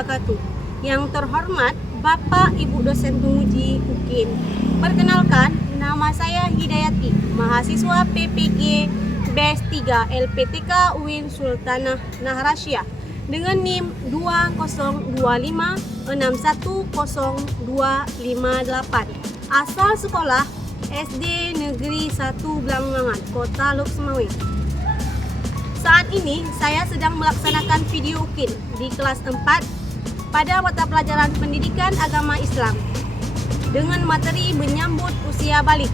wabarakatuh. Yang terhormat Bapak Ibu dosen penguji UKIN. Perkenalkan, nama saya Hidayati, mahasiswa PPG BES 3 LPTK UIN Sultanah Nahrasyah dengan NIM 2025610258. Asal sekolah SD Negeri 1 Blangmangan, Kota Lok Sumawe. Saat ini saya sedang melaksanakan video UKIN di kelas 4 pada mata pelajaran Pendidikan Agama Islam dengan materi menyambut usia balik.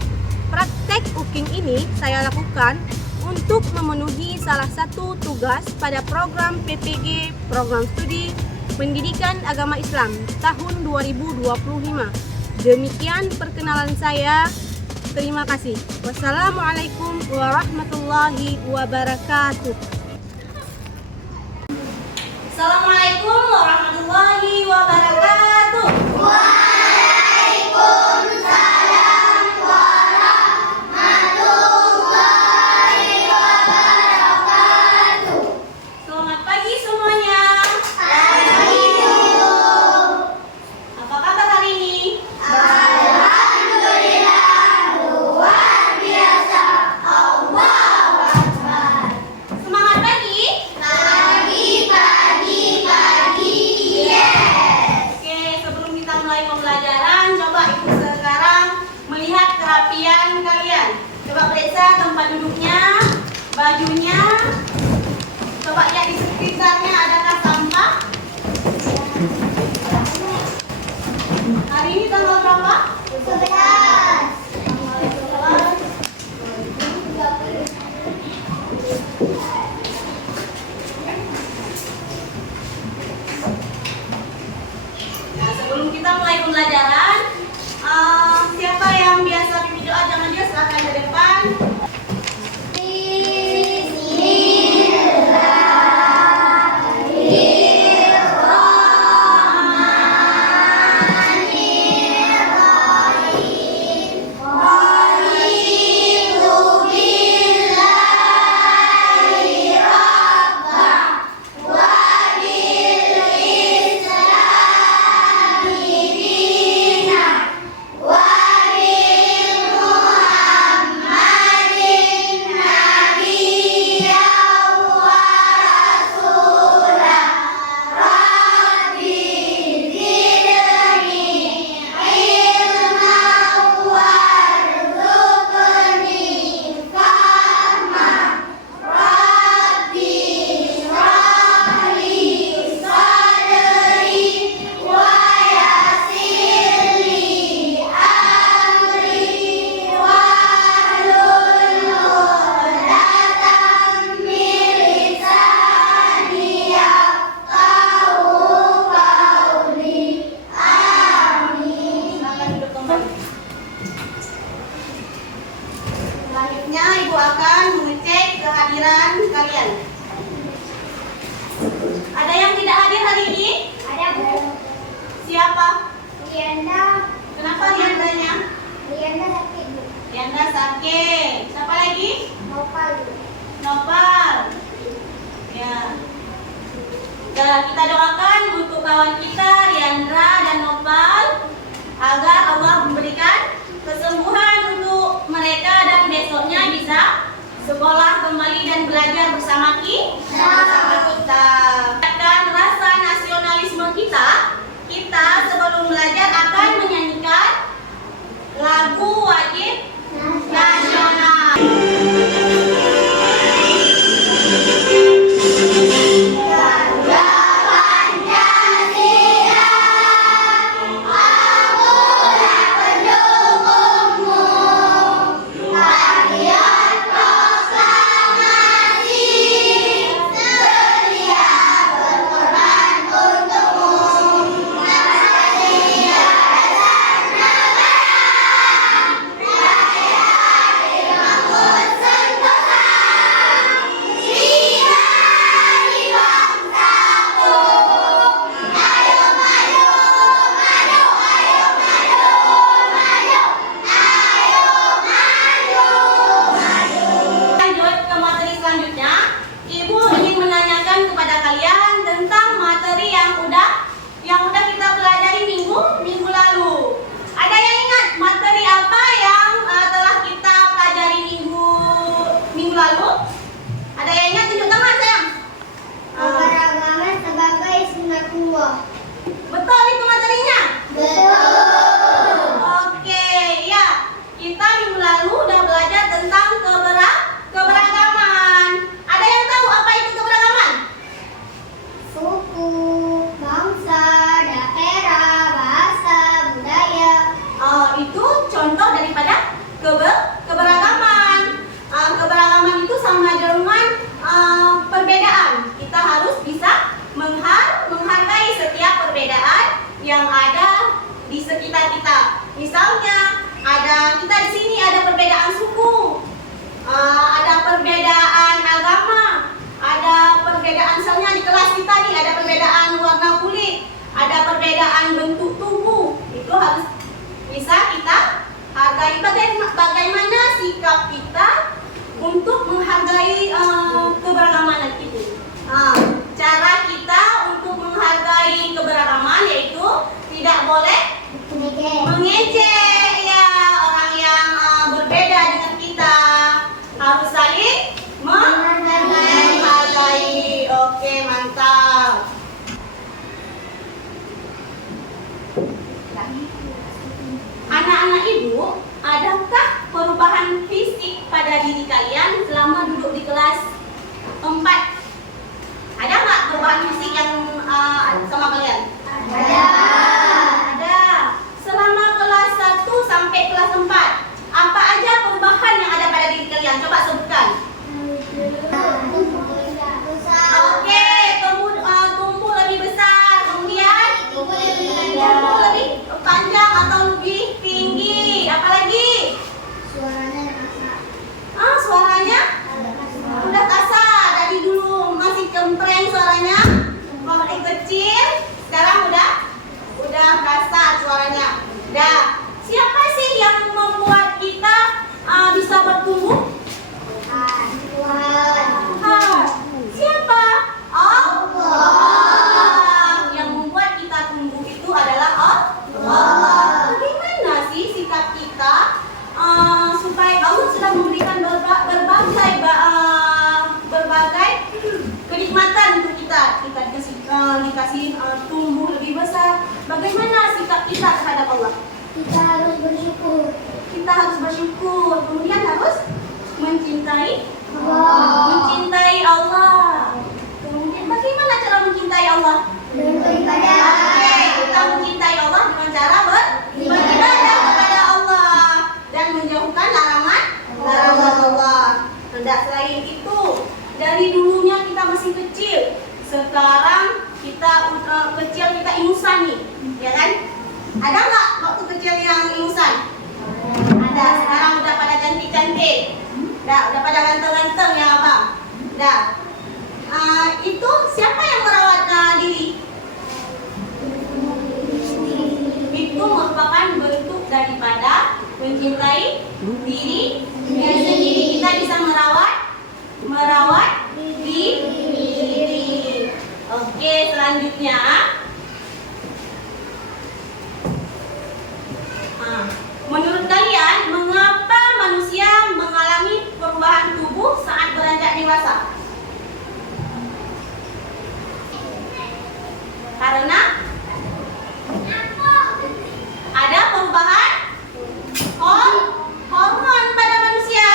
Praktek UKIN ini saya lakukan untuk memenuhi salah satu tugas pada program PPG, Program Studi Pendidikan Agama Islam tahun 2025. Demikian perkenalan saya. Terima kasih. Wassalamualaikum warahmatullahi wabarakatuh. Assalamualaikum warahmatullahi wabarakatuh. Waalaikumsalam warahmatullahi wabarakatuh. Selamat pagi semuanya. Pagi. Apa kabar hari ini? Alhamdulillah, luar biasa. Allahu Akbar. Semangat pagi. Pagi. Yes. Oke, sebelum kita mulai pembelajaran, coba ibu sekarang melihat kerapian kalian. Coba periksa tempat duduknya, bajunya. Coba lihat di sekitarnya adakah sampah. Hari ini tanggal berapa? 11. Nah, sebelum kita mulai pembelajaran, siapa yang biasa pimpin doa jangan dia silakan ke depan. Silakan duduk kembali. Selanjutnya ibu akan mengecek kehadiran kalian. Ada yang tidak hadir hari ini? Ada Bu. Siapa? Rianda. Kenapa Riandanya? Rianda sakit Bu. Rianda sakit. Siapa lagi? Nopal. Nopal. Ya. Nah, kita doakan untuk kawan kita Riandra dan Nopal agar Allah memberikan kesembuhan untuk mereka dan besoknya bisa sekolah kembali dan belajar bersama kita. Dan rasa nasionalisme kita sebelum belajar akan menyanyikan lagu wajib nasional. Sedia berkorban untukmu. Misalnya, kita di sini ada perbedaan suku, ada perbedaan agama, ada perbedaan misalnya di kelas kita nih ada perbedaan warna kulit, ada perbedaan bentuk tubuh. Itu harus bisa kita hargai. Bagaimana sikap kita untuk menghargai keberagaman itu. Cara kita untuk menghargai keberagaman yaitu tidak boleh mengejek ya orang yang berbeda dengan kita, harus saling menghargai. Oke, mantap. Anak-anak ibu, adakah perubahan fisik pada diri kalian selama duduk di kelas 4? Ada nggak perubahan fisik yang sama kalian? Ada. Selama kelas 1 sampai kelas 4, apa aja perubahan yang ada pada diri kalian? Coba sebutkan. Oke, tumbuh lebih besar, kemudian tumbuh lebih panjang atau lebih tinggi. Apalagi? Suaranya udah kasar. Dari dulu masih kempreng suaranya, waktu kecil, sekarang udah kasar suaranya. Dah, siapa sih yang membuat kita bisa bertumbuh? Siapa? Allah. Yang membuat kita tumbuh itu adalah Allah. Bagaimana sih sikap kita supaya Allah sudah memberikan berbagai kenikmatan untuk kita dikasih tumbuh lebih besar. Bagaimana sikap kita terhadap Allah? Kita harus bersyukur. Kita harus bersyukur, kemudian harus mencintai Allah. Kemudian bagaimana cara mencintai Allah? Oke, kita mencintai Allah dengan cara beribadah kepada Allah dan menjauhkan larangan Allah. Tidak selain itu, dari dulunya kita masih kecil, sekarang kita kecil kita ingusan nih, ya kan? Ada nggak waktu kecil yang ingusan? Ada. Sekarang udah pada cantik-cantik, udah pada ganteng-ganteng ya abang. Itu siapa yang merawat diri? Itu merupakan bentuk daripada mencintai diri sendiri. Kita bisa merawat diri. Oke, selanjutnya menurut kalian mengapa manusia mengalami perubahan tubuh saat beranjak dewasa? Karena ada perubahan hormon pada manusia.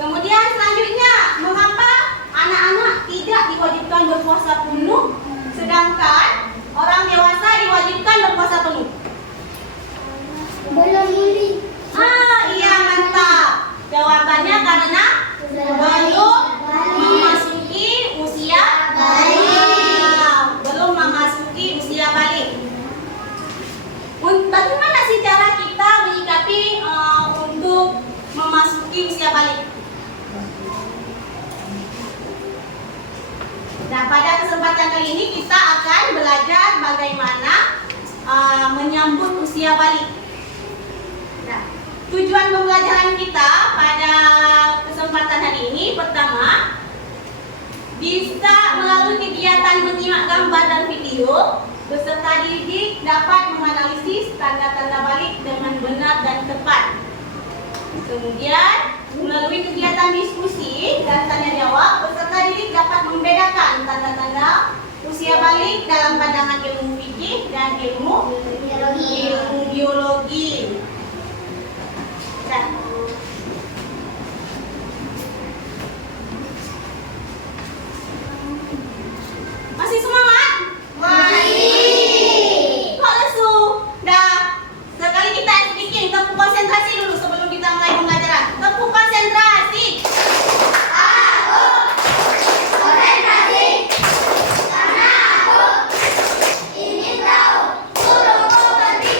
Kemudian selanjutnya, mengapa anak-anak tidak diwajibkan berpuasa penuh, sedangkan orang dewasa diwajibkan berpuasa penuh? Belum muli. Iya, mantap. Jawabannya karena belum memasuki usia balik. Belum memasuki usia balik. Bagaimana sih cara kita menyikapi untuk memasuki usia balik? Nah, pada kesempatan kali ini kita akan belajar bagaimana menyambut usia balik. Nah, tujuan pembelajaran kita pada kesempatan hari ini pertama, bisa melalui kegiatan menyimak gambar dan video, peserta didik dapat menganalisis tanda-tanda balik dengan benar dan tepat. Kemudian, melalui kegiatan diskusi dan tanya jawab, peserta didik dapat membedakan tanda-tanda usia balik dalam pandangan ilmu fikih dan ilmu biologi. Masih semangat? Kok lesu? Sekali kita bikin tepuk konsentrasi dulu sebelum kita mulai pembelajaran. Tepuk konsentrasi. Konsentrasi. Karena aku ingin tahu burung penting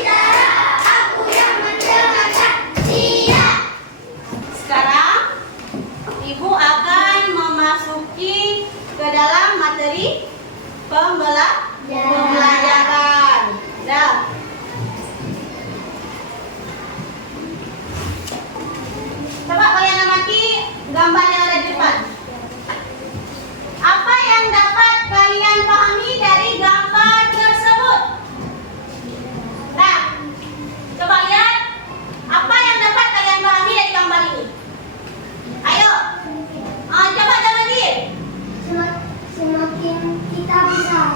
gambar yang ada di depan. Apa yang dapat kalian pahami dari gambar tersebut? Nah, coba lihat. Apa yang dapat kalian pahami dari gambar ini? Ayo. Coba dia. Semakin kita besar.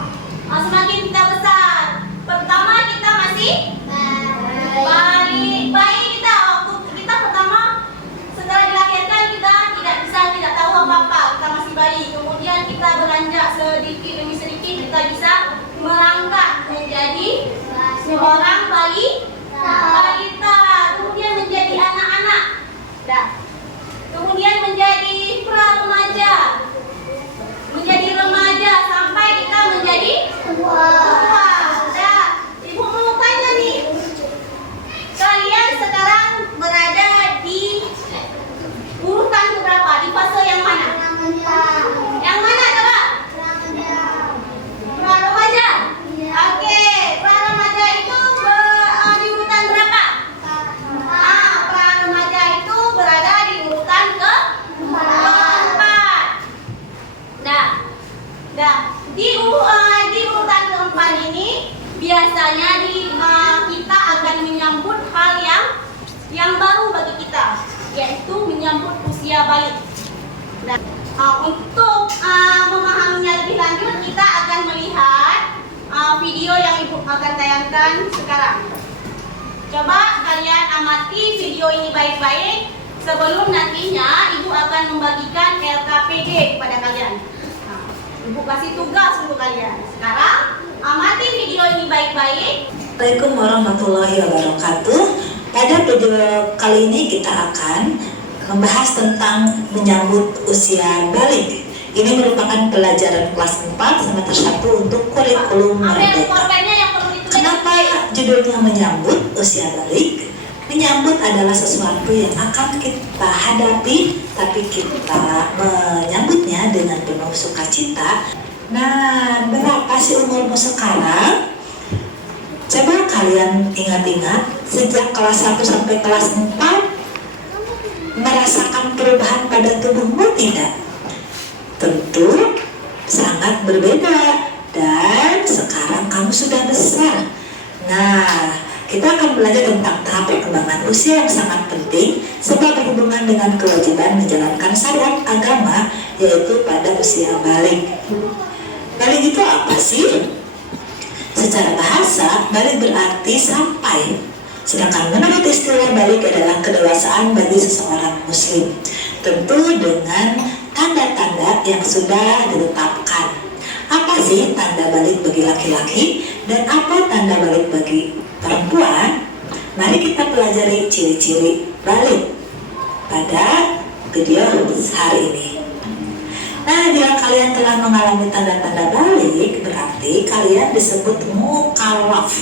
Semakin kita besar. Pertama kita masih bayi kita. Waktu kita pertama setelah dilahirkan kita tidak tahu apa-apa. Kita masih bayi. Kemudian kita beranjak sedikit demi sedikit kita bisa merangkak menjadi seorang balita. Kemudian menjadi anak-anak. Kemudian menjadi pra-remaja. Menjadi remaja sampai kita menjadi tua. Ibu mau tanya nih, kalian sekarang berada di urutan berapa? Di fase yang mana? Yang mana coba? Pra-remaja. Oke, pra-remaja itu di urutan berapa? Pra-remaja itu berada di urutan keempat. Di urutan keempat ini biasanya kita akan menyambut hal yang baru bagi kita, yaitu menyambut usia balik. Untuk memahaminya lebih lanjut, kita akan melihat video yang ibu akan tayangkan sekarang. Coba kalian amati video ini baik-baik sebelum nantinya ibu akan membagikan LKPD kepada kalian. Ibu kasih tugas untuk kalian. Sekarang amati video ini baik-baik. Assalamualaikum warahmatullahi wabarakatuh. Pada video kali ini kita akan membahas tentang menyambut usia balik. Ini merupakan pelajaran kelas 4 semester 1 untuk kurikulum merdeka. Kenapa judulnya menyambut usia balik? Menyambut adalah sesuatu yang akan kita hadapi, tapi kita menyambutnya dengan penuh sukacita. Nah, berapa sih umurmu sekarang? Coba kalian ingat-ingat, sejak kelas 1 sampai kelas 4 merasakan perubahan pada tubuhmu tidak? Tentu sangat berbeda, dan sekarang kamu sudah besar. Nah, kita akan belajar tentang tahap perkembangan usia yang sangat penting sebab berhubungan dengan kewajiban menjalankan syariat agama, yaitu pada usia balik. Balik itu apa sih? Secara bahasa, balik berarti sampai. Sedangkan menurut istilah balik adalah kedewasaan bagi seseorang muslim, tentu dengan tanda-tanda yang sudah ditetapkan. Apa sih tanda balik bagi laki-laki dan apa tanda balik bagi perempuan? Mari kita pelajari ciri-ciri balik pada video hari ini. Nah, bila kalian telah mengalami tanda-tanda balik, berarti kalian disebut mukallaf.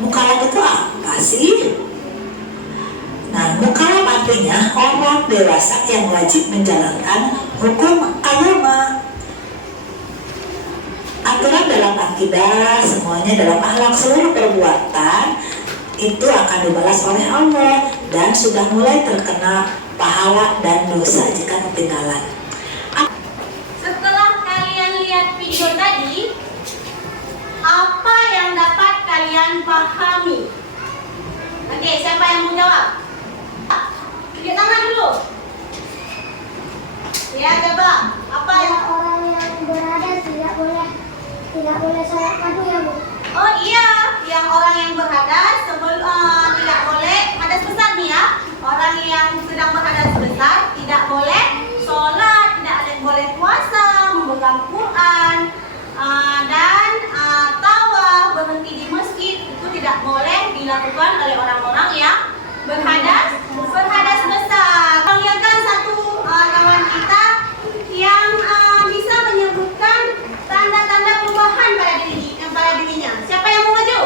Mukallaf itu apa sih? Nah, mukallaf artinya orang dewasa yang wajib menjalankan hukum agama. Aturan dalam akidah, semuanya dalam akhlak, seluruh perbuatan itu akan dibalas oleh Allah dan sudah mulai terkena pahala dan dosa jika ketinggalan. Setelah kalian lihat video tadi, apa yang dapat kalian pahami? Oke, siapa yang mau jawab? Tunjuk tangan dulu. Ya, coba. Apa yang Orang yang berada tidak boleh sholat madu ya Bu? Oh iya, yang orang yang berhadas tidak boleh hadas besar nih ya. Orang yang sedang berhadas besar tidak boleh sholat, tidak boleh puasa, memegang Quran, dan tawaf, berhenti di masjid itu tidak boleh dilakukan oleh orang-orang yang berhadas besar. Panggilkan satu kawan kita yang bisa menyebutkan tanda-tanda perubahan pada dirinya. Siapa yang mau maju?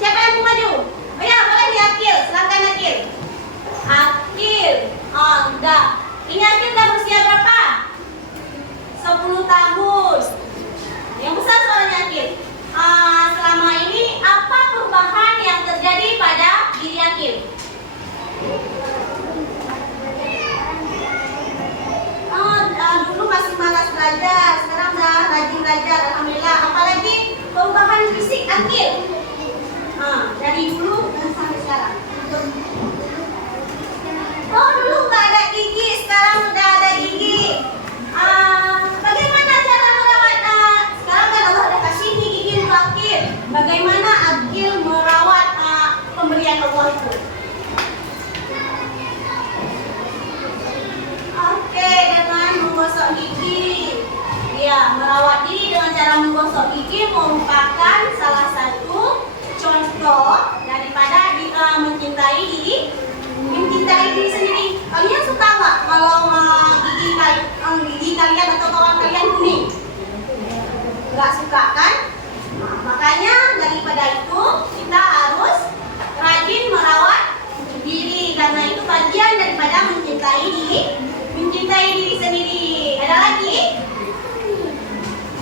Siapa yang mau maju? Oh ya, boleh di Akil. Silakan Akil. Akil. Enggak. Ini Akil udah berusia berapa? 10 tahun. Yang besar suaranya Akil. Selama ini apa perubahan yang terjadi pada diri musik Akil. Dari dulu dan sampai sekarang. Oh, dulu nggak ada gigi, sekarang sudah ada gigi. Bagaimana cara merawat? Sekarang kan Allah ada kasih gigi untuk Akil. Bagaimana Akil merawat pemberian Allah itu? Oke, dengan menggosok gigi. Ya, merawat diri dengan cara menggosok gigi merupakan salah satu contoh daripada mencintai diri sendiri. Kalian suka nggak kalau gigi kalian atau kawan kalian kuning? Nggak suka kan? Nah, makanya daripada itu kita harus rajin merawat diri karena itu bagian daripada mencintai diri sendiri. Ada lagi?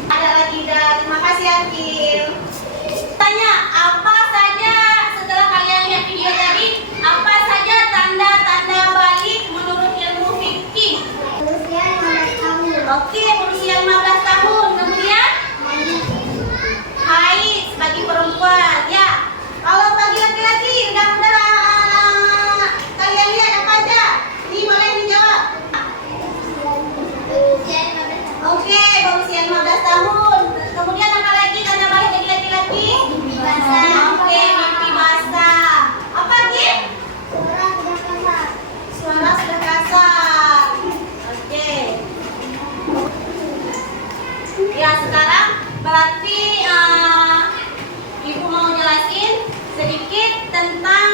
Ada lagi. Terima kasih Akil. Tanya apa saja setelah kalian lihat video tadi, apa saja tanda-tanda balik menurut ilmu fikih? Berusia 15 tahun. Oke, berusia 15 tahun. Kemudian haid bagi perempuan. Ya. Kalau bagi laki-laki udah kalian lihat apa aja? Ini boleh dijawab. Berusia 15 tahun. Oke, berusia 15 tahun. Kemudian apa lagi tanda balik bagi laki-laki? Mimpi basah. Oke, mimpi basah. Apa lagi? Suara sudah kasar. Suara sudah kasar. Oke. Ya, sekarang berarti Ibu mau jelasin sedikit tentang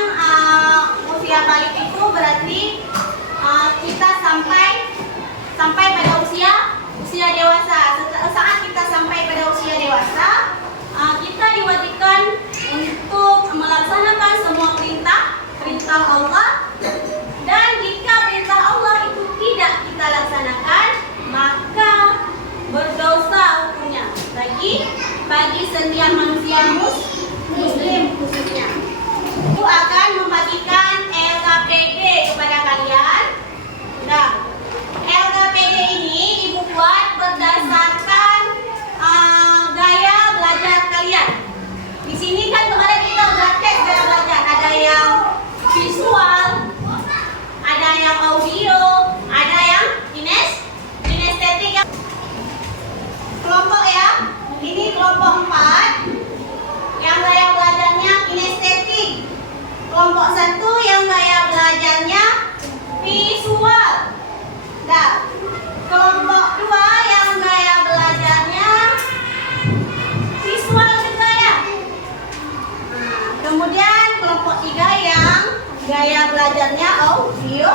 usia balik itu berarti kita sampai pada usia dewasa. Saat kita sampai pada usia dewasa, kita diwajibkan untuk melaksanakan semua perintah Allah, dan jika perintah Allah itu tidak kita laksanakan, maka berdosa hukumnya bagi setiap manusia muslim khususnya. Ibu akan membagikan LKPD kepada kalian. Nah, LKPD ini Ibu buat berdasarkan gaya belajar kalian. Di sini kan kemarin kita udah tes gaya belajar. Ada yang visual, ada yang audio, ada yang kinestetik. Kelompok ya. Ini kelompok 4 yang gaya belajarnya kinestetik. Kelompok 1 yang gaya belajarnya visual. Nah, kelompok 2 yang gaya belajarnya visual juga ya. Kemudian kelompok 3 yang gaya belajarnya audio.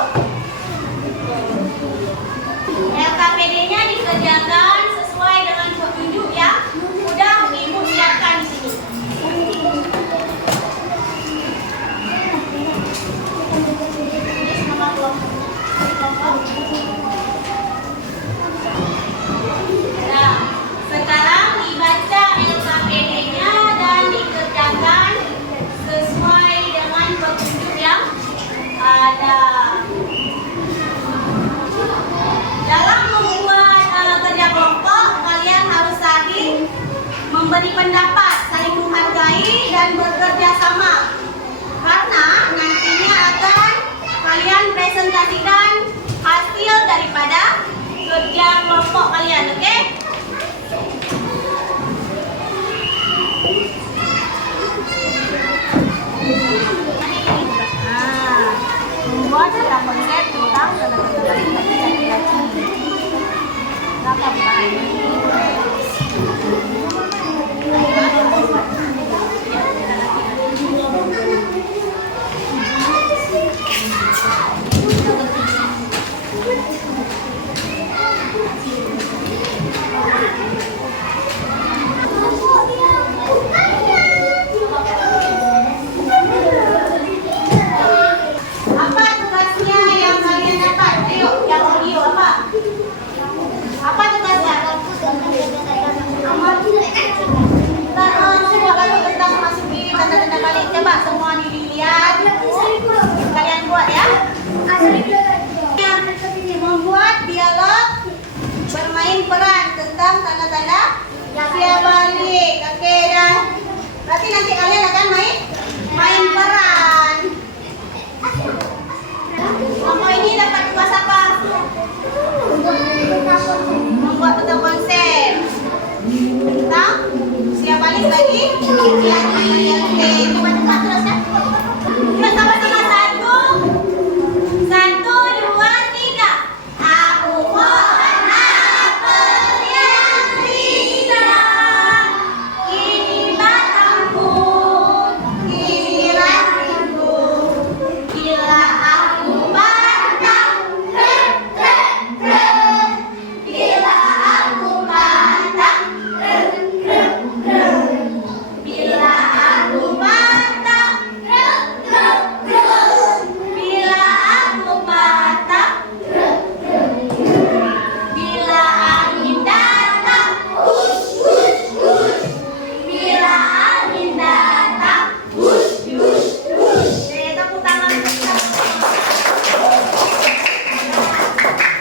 LKPD-nya dikerjakan sesuai dengan petunjuk yang udah Ibu siapkan di sini. Ini sama kelompok. Nah, sekarang dibaca LKPD-nya dan dikerjakan sesuai dengan petunjuk yang ada. Dalam membuat kerja kelompok, kalian harus saling memberi pendapat, saling menghargai dan bekerja sama. Karena nantinya akan kalian presentasikan hasil daripada kerja kelompok kalian, oke? Membuat tentang konsep tentang tanda-tanda balik bagi laki-laki. Berapa Apa tugasnya yang kalian dapat? Ayo, yang audio apa? Apa tugasnya? Semua lalu tentang masuki tanda-tanda balik. Coba semua dilihat. Kalian buat ya. Membuat dialog bermain peran tentang tanda-tanda usia balik. Oke, dan lagi? Ya, oke. Coba cepat terus ya. Kita sama-sama satu. Satu, dua, tiga. Aku mohon apel yang indah. Ini batangku, inilah hidupku. Bila aku batang, krek, krek, krek. Bila aku batang, krek, krek, krek. Bila aku batang, krek, krek, krek. Bila aku batang, krek, krek, krek. Bila angin datang, hush, hush, hush. Bila angin datang, hush, hush, hush. Tepuk tangan kita.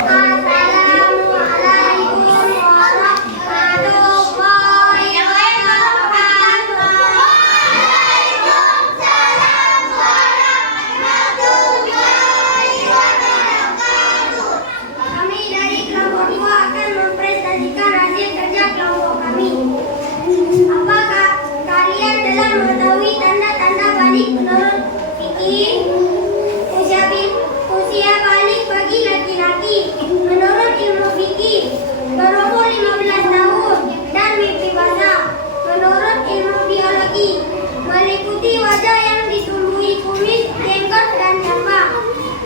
Assalamualaikum warahmatullahi wabarakatuh. Waalaikumsalam warahmatullahi wabarakatuh. Kami dari kelompok 2 akan mempresentasikan hasil kerja kelompok kami. Apakah kalian telah mengetahui tanda-tanda balik menurut fikih? Usia balik bagi laki-laki menurut ilmu fikih berumur 15 tahun dan mimpi basah menurut ilmu biologi meliputi wajah yang ditumbuhi kumis, jenggot, dan jambang.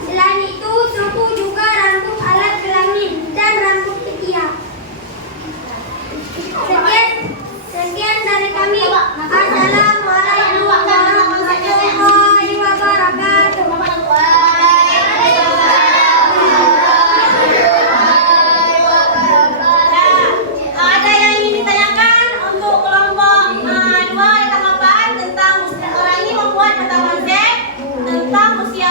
Selain itu, suku juga rambut alat kelamin dan rambut ketiak. Sekian dari kami. Assalamualaikum warahmatullahi wabarakatuh. Ada yang ingin ditanyakan untuk kelompok 2 tanggapan tentang orang ini membuat kata konsep tentang usia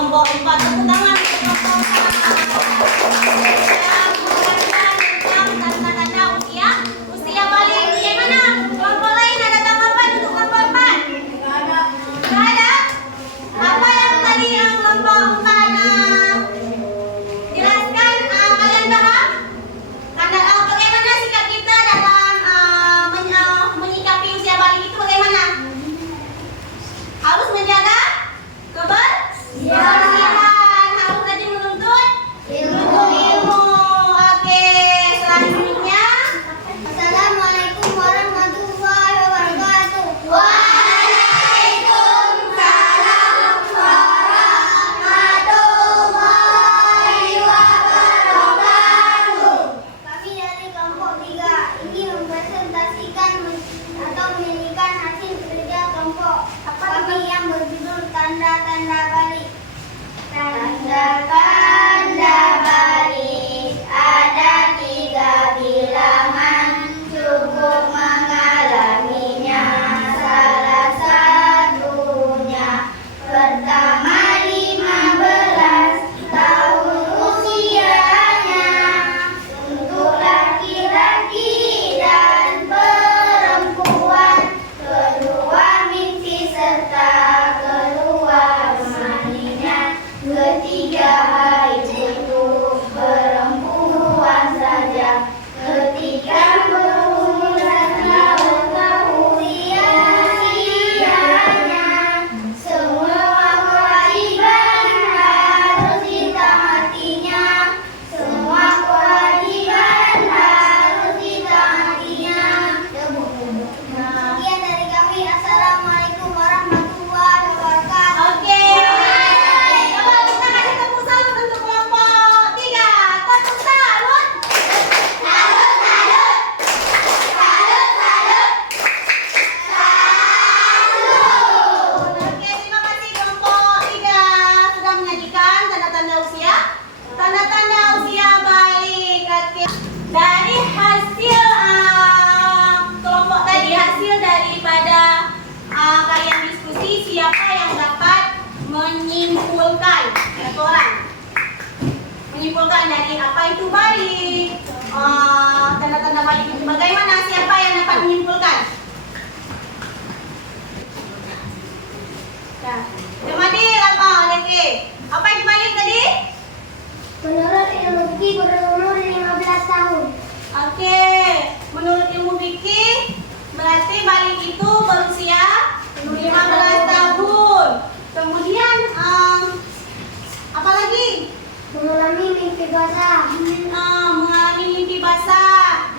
Kelompok 4, tepuk tangan untuk kelompok 4. Yang mengatakan tentang tanda-tanda usia balik. Bagaimana? Kelompok lain ada tanggapan untuk kelompok 4? Tidak ada? Apa yang tadi yang kelompok 4 jelaskan, kalian paham? Bagaimana sikap kita dalam menyikapi usia balik itu bagaimana? Harus menjaga kebersihan, harus rajin menuntut ilmu. Oke, selanjutnya. Assalamualaikum warahmatullahi wabarakatuh. Waalaikumsalam warahmatullahi wabarakatuh. Kami dari kelompok 3 ingin mempresentasikan atau menyanyikan hasil kerja kelompok kami yang berjudul Tanda-tanda Balik. Tanda-tanda balik ada 3 bilangan, cukup mengalaminya salah satunya. Pertama 15 tahun usianya untuk laki-laki dan perempuan. Kedua mimpi serta keluar mandinya. Ketiga haid untuk perempuan saja. Ketika berumur 1 tahun usianya, semua kewajiban harus ditaatinya. Semua kewajiban harus ditaatinya. Sekian dari kami. Assalamualaikum warahmatullahi wabarakatuh. Oke. Coba kita kasih tepuk salut untuk kelompok 3. Tepuk salut. Salut, salut. Salut, salut. Salut. Oke, terima kasih kelompok 3 sudah menyajikan tanda-tanda usia. Tanda-tanda usia balik. Oke. Dari hasil kelompok tadi, hasil daripada kalian diskusi, siapa yang dapat menyimpulkan? Satu orang. Menyimpulkan dari apa itu balik, tanda-tanda balik itu bagaimana? Siapa yang dapat menyimpulkan? Nah, Jumadil apa? Oke. Apa itu balik tadi? Menurut ilmu fikih berumur 15 tahun. Oke, menurut ilmu fikih berarti balik itu berusia 15 tahun. Kemudian apa lagi? Mengalami mimpi basah. Mengalami mimpi basah.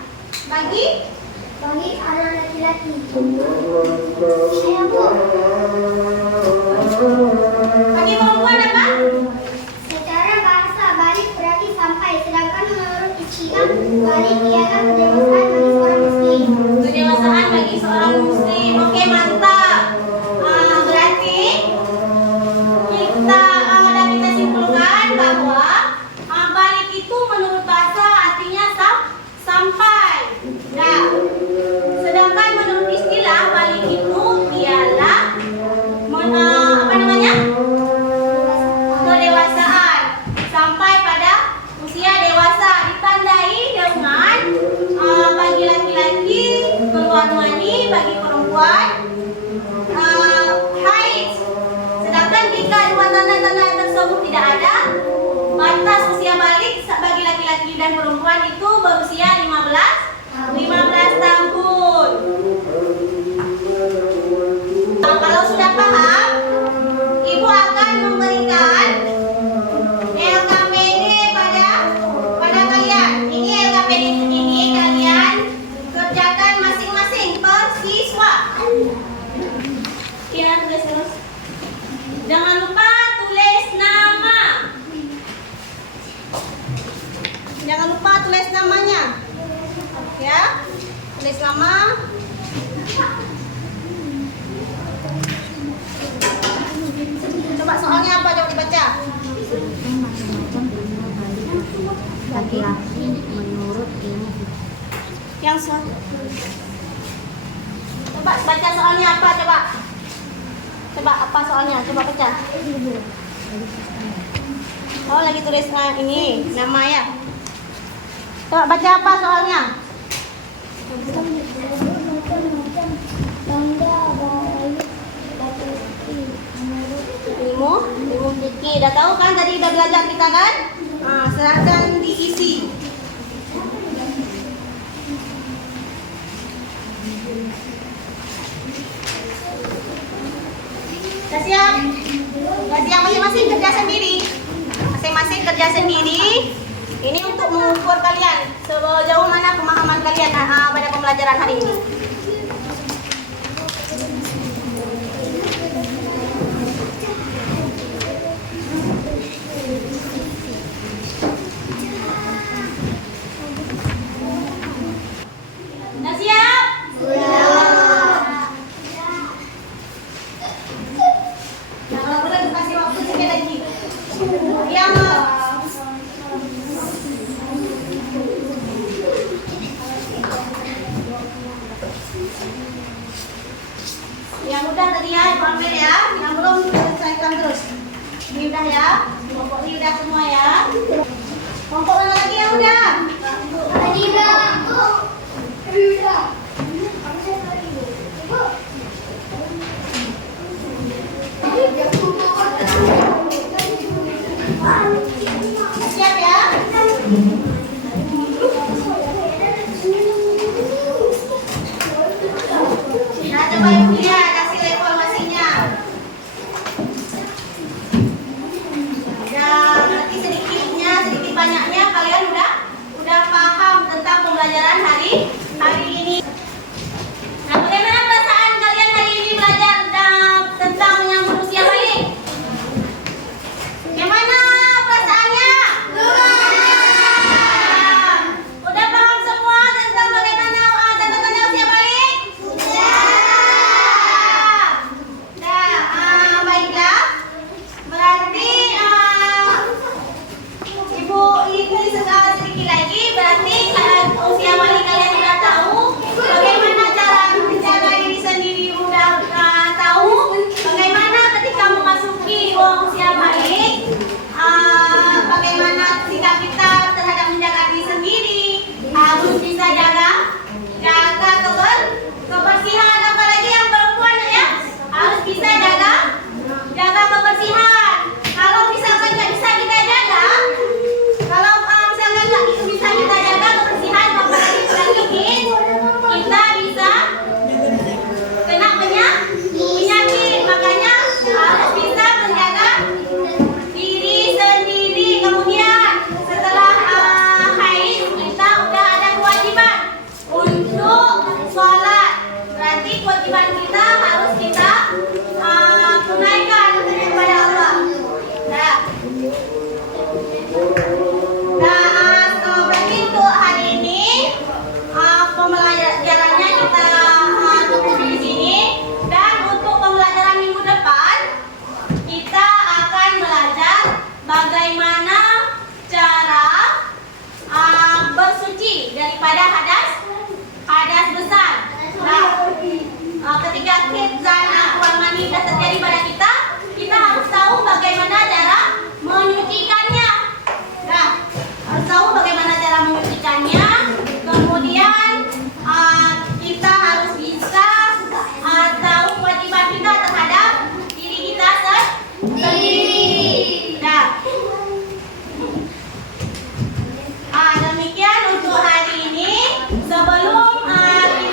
Bagi Anak laki-laki. Saya Bu. bagi perempuan apa? Secara bahasa balik berarti sampai, sedangkan menurut Islam balik ialah kedewasaan bagi seorang muslim. Kedewasaan bagi seorang muslim. Oke, mantap. Berarti kita simpulkan bahwa balik itu menurut bahasa artinya sampai. Nah, sedangkan menurut istilah balik itu ialah apa namanya? Kedewasaan, sampai pada usia dewasa, ditandai dengan bagi laki-laki keluar mani, bagi perempuan haid. Sedangkan jika dua tanda-tanda tersebut tidak ada, batas usia balik bagi laki-laki dan perempuan itu berusia 15 tahun. Kalau sudah paham, Ibu akan memberikan LKPD pada kalian. Ini LKPD ini kalian kerjakan masing-masing per siswa. Kira tulis terus. Jangan lupa tulis nama. Jangan lupa tulis namanya. Ya, tulis nama. Coba soalnya apa? Coba dibaca. Laki-laki menurut ilmu Yang soal. Coba baca soalnya apa? Coba apa soalnya? Coba baca. Oh, lagi tulis ini nama ya. Coba baca apa soalnya? Ilmu fikih. Udah tahu kan tadi udah belajar kita kan? Nah, silakan diisi. Udah siap? Udah siap masing-masing kerja sendiri. Masing-masing kerja sendiri. Ini untuk mengukur kalian sejauh mana pemahaman kalian pada pembelajaran hari ini. Udah siap? Nah, kalau boleh kasih waktu sedikit lagi. Yang udah tadi ya, Ibu Amel ya. Yang belum selesaikan terus. Ini udah ya. Kelompok ini udah semua ya. Kelompok mana lagi yang udah? Tadi udah. Siap ya? Nah, coba Ibu lihat hasil evaluasinya. Dan nanti sedikit banyaknya kalian udah paham tentang pembelajaran hari ini. Nah, bagaimana perasaan kalian hari ini belajar tentang menyambut usia balik? Gimana perasaannya? Udah paham semua tentang bagaimana tanda-tanda usia balik? Baiklah. Berarti Ibu ini sedikit lagi. Berarti usia balik kalian udah tahu bagaimana cara menjaga diri sendiri, udah tahu bagaimana ketika memasuki usia balik, bagaimana sikap kita terhadap menjaga diri sendiri, harus bisa jaga kebersihan, apalagi yang perempuan ya harus bisa jaga kebersihan. Kalau misalkan nggak bisa kita jaga, kalau misalkan nggak bisa kita jaga kebersihan, apalagi penyakit, kita bisa kena penyakit. Makanya harus bisa menjaga diri sendiri. Kemudian setelah haid kita udah ada kewajiban untuk sholat. Berarti kewajiban kita harus kita tunaikan kepada Allah. Berarti untuk hari ini pembelajarannya kita tutup di sini, dan untuk pembelajaran minggu depan kita akan belajar bagaimana cara bersuci daripada hadas besar. Nah, ketika keluar mani sudah terjadi pada kita harus tahu bagaimana cara menyucikannya. Nah, harus tahu bagaimana cara menyucikannya. Kemudian kita harus bisa tahu kewajiban kita terhadap diri kita sendiri. Nah, demikian untuk hari ini. Sebelum kita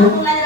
untuk belajar